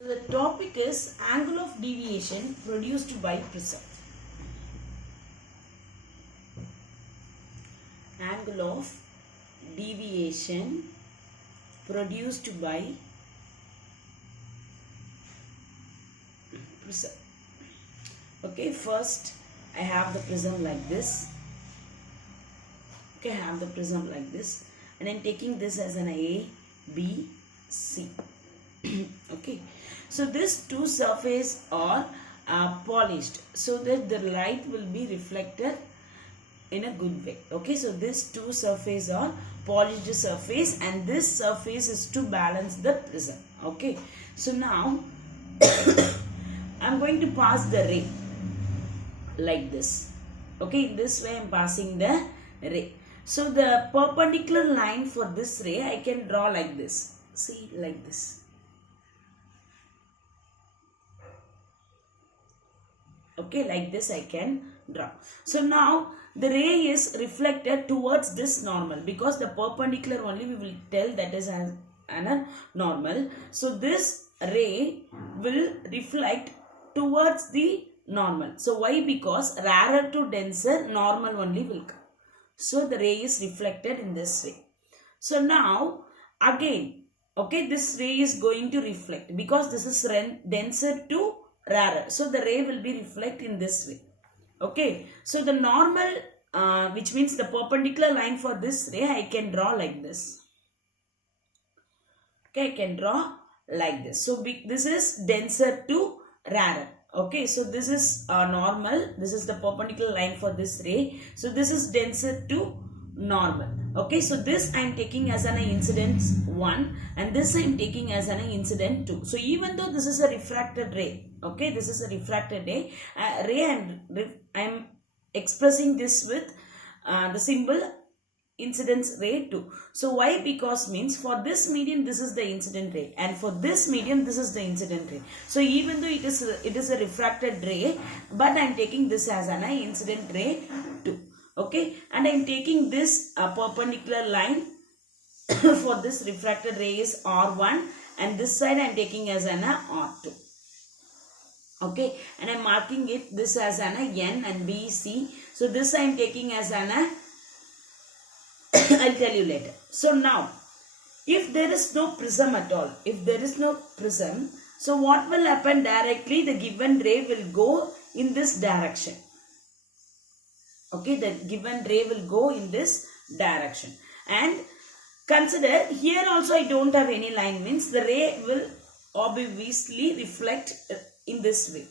The topic is angle of deviation produced by prism. Angle of deviation produced by prism. Okay, first I have the prism like this. Okay, I have the prism like this, and I'm taking this as an A, B, C. Okay, so these two surfaces are polished so that the light will be reflected in a good way. Okay, so these two surfaces are polished surface, and this surface is to balance the prism. Okay, so now I'm going to pass the ray like this. Okay, in this way I'm passing the ray. So the perpendicular line for this ray I can draw like this. See, like this. Okay, like this I can draw. So now the ray is reflected towards this normal, because the perpendicular only we will tell that is an normal. So this ray will reflect towards the normal. So why? Because rarer to denser, normal only will come. So the ray is reflected in this way. So now again, okay, this ray is going to reflect because this is denser to rarer. So the ray will be reflect in this way. Okay, so the normal which means the perpendicular line for this ray I can draw like this. Okay, I can draw like this. So this is denser to rarer. Okay, so this is normal. This is the perpendicular line for this ray. So this is denser to normal. Okay, so this I am taking as an incident 1, and this I am taking as an incident 2. So even though this is a refracted ray, okay, this is a refracted ray, I am expressing this with the symbol incidence ray 2. So why? Because means for this medium this is the incident ray, and for this medium this is the incident ray. So even though it is a refracted ray, but I am taking this as an incident ray 2. Okay, and I am taking this perpendicular line for this refracted ray is R1, and this side I am taking as an R2. Okay, and I am marking it this as an N and B, C. So this I am taking as an I'll tell you later. So now, if there is no prism at all, if there is no prism, so what will happen directly? The given ray will go in this direction. Okay, the given ray will go in this direction. And consider here also I don't have any line, means the ray will obviously reflect in this way.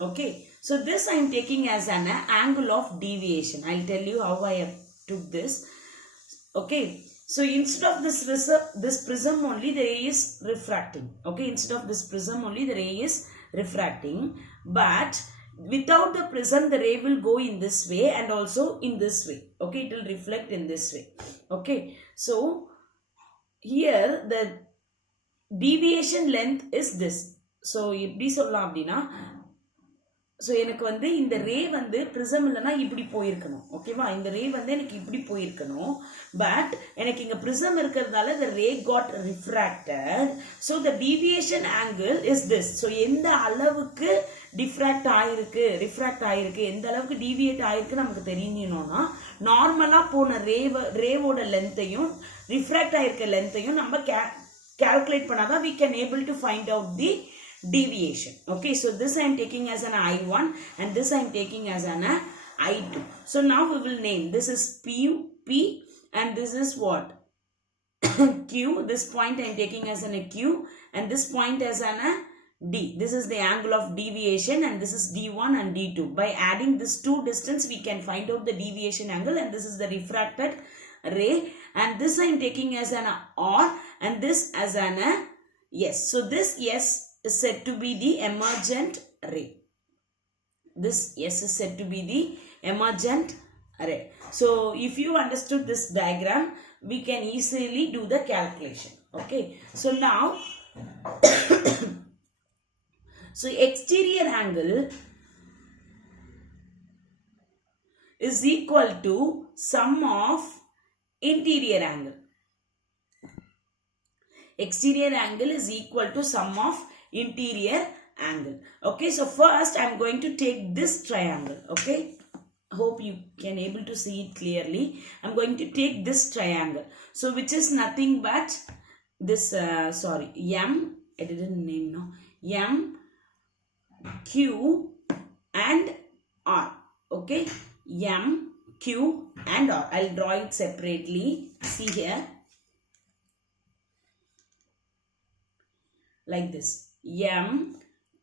Okay, so this I am taking as an angle of deviation. I'll tell you how I have took this. Okay, so instead of this prism only, the ray is refracting. Okay, instead of this prism only, the ray is refracting. But without the prism, the ray will go in this way and also in this way. Okay, it will reflect in this way. Okay, so here the deviation length is this. So எப்படி சொல்லலாம் அப்படினா, so எனக்கு வந்து இந்த ரே வந்து prism இல்லைனா இப்படி போயிருக்கணும். ஓகேவா, இந்த ரே வந்து எனக்கு இப்படி போயிருக்கணும். பட் எனக்கு இங்கே ப்ரிசம் இருக்கிறதுனால the ray got refracted. So the deviation angle is this. So எந்த அளவுக்கு ரிஃப்ராக்ட் ஆயிருக்கு, எந்த அளவுக்கு டீவியேட் ஆயிருக்கு நமக்கு தெரியணும்னா, நார்மலாக போன ரேவோட லென்த்தையும் ரிஃப்ராக்ட் ஆயிருக்க லென்த்தையும் நம்ம calculate பண்ணாதான் we can able to find out the deviation. Okay, so this I am taking as an I1 and this I am taking as an I2. So now we will name, this is P and this is what? Q. This point I am taking as an Q, and this point as an D. This is the angle of deviation, and this is D1 and D2. By adding this two distance we can find out the deviation angle, and this is the refracted ray, and this I am taking as an R and this as an S. So this S is said to be the emergent ray. This S is said to be the emergent ray. So if you understood this diagram, we can easily do the calculation. Okay, so now so exterior angle is equal to sum of interior angle. Exterior angle is equal to sum of interior angle. Okay, so first I am going to take this triangle. Okay, hope you can able to see it clearly. I am going to take this triangle. So which is nothing but this M, I didn't name now, M, Q and R. Okay, M, Q and R. I'll draw it separately. See here, like this, M,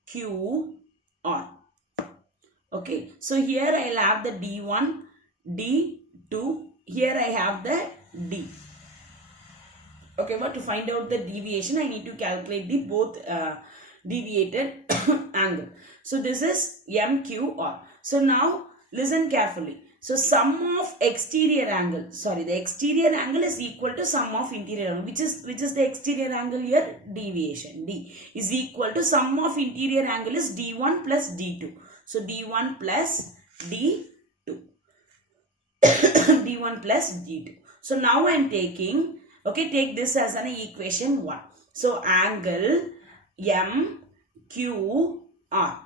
Q, R. Okay, so here I'll have the D1, D2. Here I have the D. Okay, but to find out the deviation, I need to calculate the both deviated angle. So this is MQR. So now listen carefully. So sum of exterior angle, the exterior angle is equal to sum of interior angle. Which is the exterior angle here? Deviation. D is equal to sum of interior angle is D1 plus D2. So D1 plus D2. D1 plus D2. So now I am taking, okay, take this as an equation 1. So angle MQR.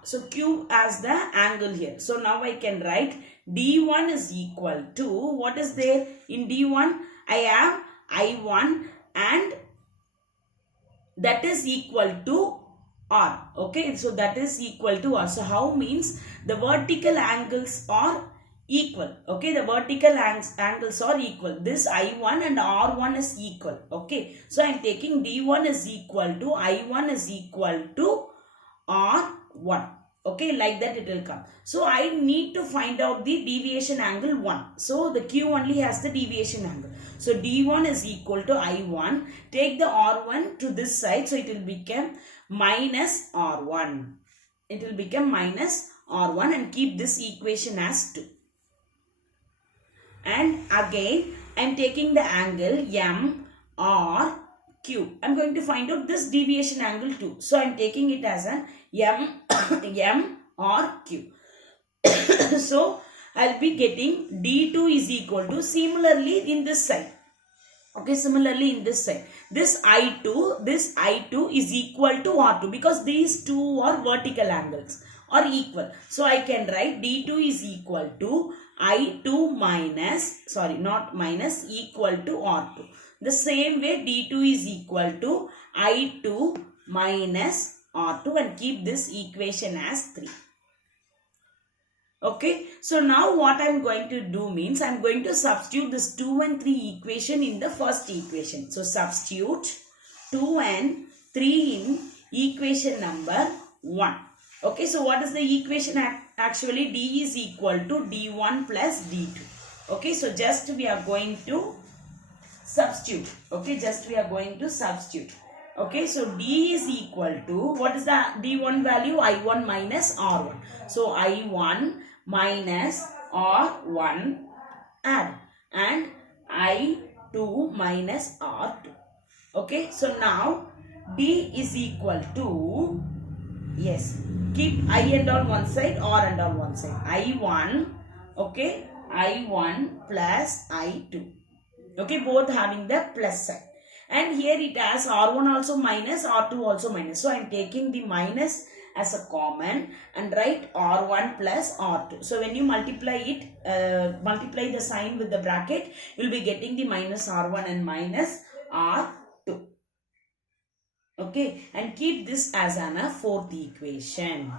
So Q as the angle here. So now I can write D1 is equal to, what is there in D1? I have I1 and that is equal to R. Okay, so that is equal to R. So how means the vertical angles are equal. Okay, the vertical angles are equal. This I1 and R1 is equal. Okay, so I am taking D1 is equal to I1 is equal to R1. Okay, like that it will come. So I need to find out the deviation angle 1. So the Q only has the deviation angle. So D1 is equal to I1. Take the R1 to this side. So it will become minus R1. It will become minus R1 and keep this equation as 2. And again I am taking the angle MRQ. I am going to find out this deviation angle 2. So I am taking it as an MRQ. So I will be getting D2 is equal to, similarly in this side. Okay, similarly in this side, this I2 is equal to R2 because these two are vertical angles are equal. So I can write D2 is equal to I2 minus, not minus, equal to R2. The same way D2 is equal to I2 minus R2 and keep this equation as 3. Okay, so now what I am going to do means I am going to substitute this 2 and 3 equation in the first equation. So substitute 2 and 3 in equation number 1. Okay, so what is the equation? Actually D is equal to D1 plus D2. Okay, so just we are going to substitute. Okay, just we are going to substitute. Okay, so D is equal to, what is the D1 value? I1 minus R1. So I1 minus R1 add and I2 minus R2. Okay, so now D is equal to, yes, keep I and on one side, R and on one side. I1, okay, I1 plus I2. Okay, both having the plus sign. And here it has R1 also minus, R2 also minus. So I am taking the minus as a common and write R1 plus R2. So when you multiply it, multiply the sign with the bracket, you will be getting the minus R1 and minus R2. Okay, and keep this as a fourth equation.